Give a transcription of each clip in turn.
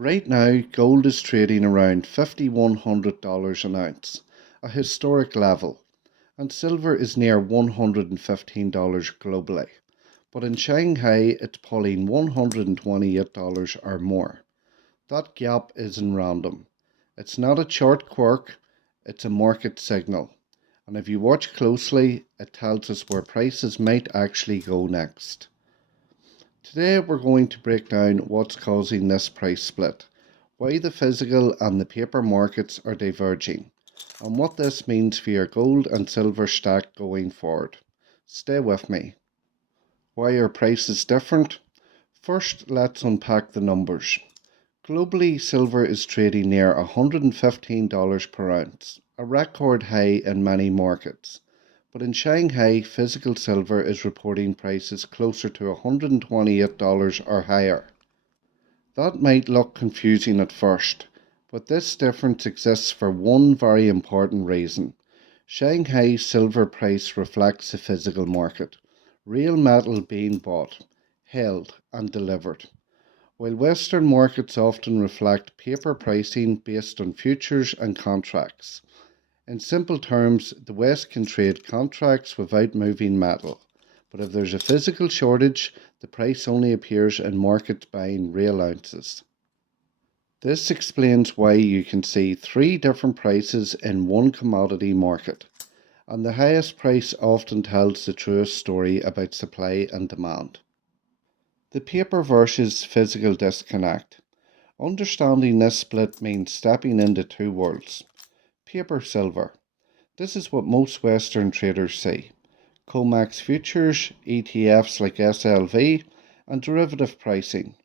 Right now, gold is trading around $5,100 an ounce, a historic level, and silver is near $115 globally. But in Shanghai, it's pulling $128 or more. That gap isn't random. It's not a chart quirk, it's a market signal. And if you watch closely, it tells us where prices might actually go next. Today we're going to break down what's causing this price split, why the physical and the paper markets are diverging, and what this means for your gold and silver stack going forward. Stay with me. Why are prices different? First, let's unpack the numbers. Globally, silver is trading near $115 per ounce, a record high in many markets. But in Shanghai, physical silver is reporting prices closer to $128 or higher. That might look confusing at first, but this difference exists for one very important reason. Shanghai's silver price reflects the physical market, real metal being bought, held, and delivered, while Western markets often reflect paper pricing based on futures and contracts. In simple terms, the West can trade contracts without moving metal, but if there's a physical shortage, the price only appears in markets buying real ounces. This explains why you can see three different prices in one commodity market, and the highest price often tells the truest story about supply and demand. The paper versus physical disconnect. Understanding this split means stepping into two worlds. Paper silver. This is what most Western traders see. COMEX futures, ETFs like SLV, and derivative pricing.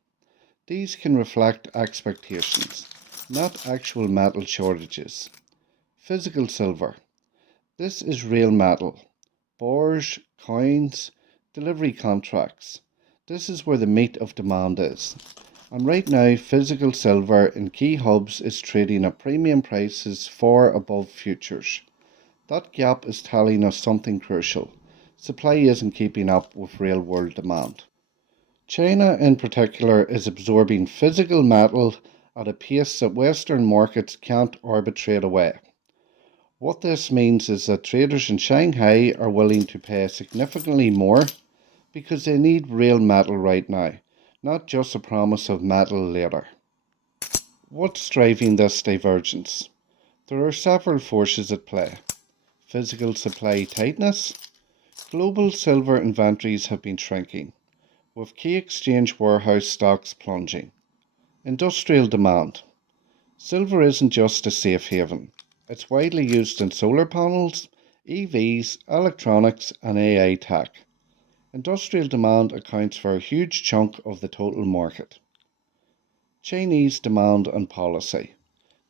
These can reflect expectations, not actual metal shortages. Physical silver. This is real metal. Bars, coins, delivery contracts. This is where the meat of demand is. And right now, physical silver in key hubs is trading at premium prices far above futures. That gap is telling us something crucial. Supply isn't keeping up with real world demand. China in particular is absorbing physical metal at a pace that Western markets can't arbitrate away. What this means is that traders in Shanghai are willing to pay significantly more because they need real metal right now, not just a promise of metal later. What's driving this divergence? There are several forces at play. Physical supply tightness. Global silver inventories have been shrinking, with key exchange warehouse stocks plunging. Industrial demand. Silver isn't just a safe haven. It's widely used in solar panels, EVs, electronics, and AI tech. Industrial demand accounts for a huge chunk of the total market. Chinese demand and policy.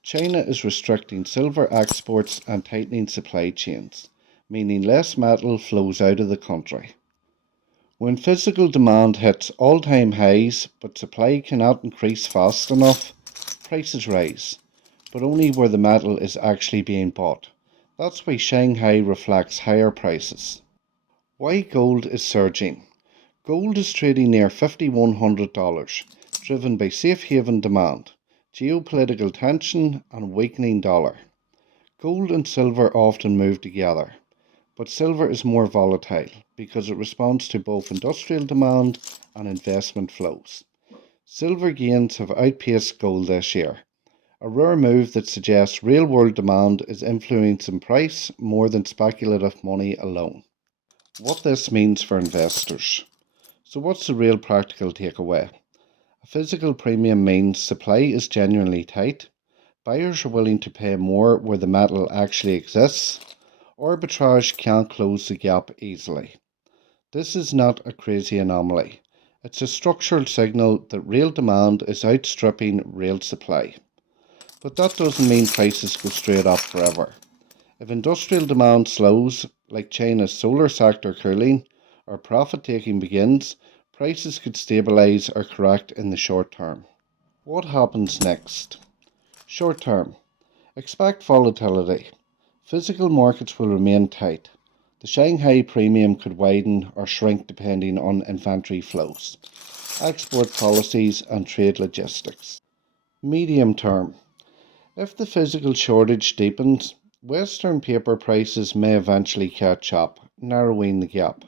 China is restricting silver exports and tightening supply chains, meaning less metal flows out of the country. When physical demand hits all-time highs but supply cannot increase fast enough, prices rise, but only where the metal is actually being bought. That's why Shanghai reflects higher prices. Why gold is surging? Gold is trading near $5,100, driven by safe haven demand, geopolitical tension, and weakening dollar. Gold and silver often move together, but silver is more volatile because it responds to both industrial demand and investment flows. Silver gains have outpaced gold this year, a rare move that suggests real world demand is influencing price more than speculative money alone. What this means for investors. So, what's the real practical takeaway? A physical premium means supply is genuinely tight, buyers are willing to pay more where the metal actually exists, arbitrage can't close the gap easily. This is not a crazy anomaly. It's a structural signal that real demand is outstripping real supply. But that doesn't mean prices go straight up forever. If industrial demand slows, like China's solar sector cooling, or profit taking begins, prices could stabilise or correct in the short term. What happens next? Short term. Expect volatility. Physical markets will remain tight. The Shanghai premium could widen or shrink depending on inventory flows, export policies, and trade logistics. Medium term. If the physical shortage deepens, Western paper prices may eventually catch up, narrowing the gap.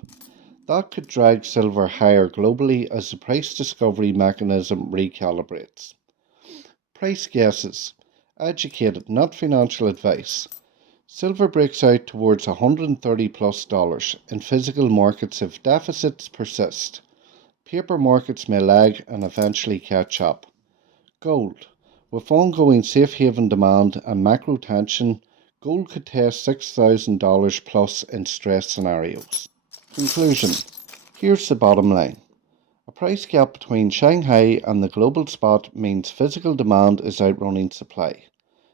That could drag silver higher globally as the price discovery mechanism recalibrates. Price guesses. Educated, not financial advice. Silver breaks out towards $130 plus in physical markets if deficits persist. Paper markets may lag and eventually catch up. Gold. With ongoing safe haven demand and macro tension, gold could test $6,000 plus in stress scenarios. Conclusion. Here's the bottom line. A price gap between Shanghai and the global spot means physical demand is outrunning supply,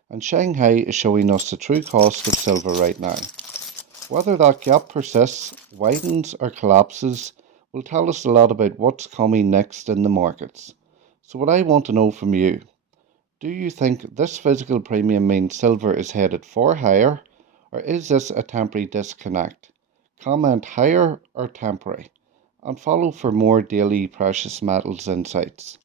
and Shanghai is showing us the true cost of silver right now. Whether that gap persists, widens, or collapses will tell us a lot about what's coming next in the markets. So, what I want to know from you, do you think this physical premium means silver is headed for higher, or is this a temporary disconnect? Comment higher or temporary, and follow for more daily precious metals insights.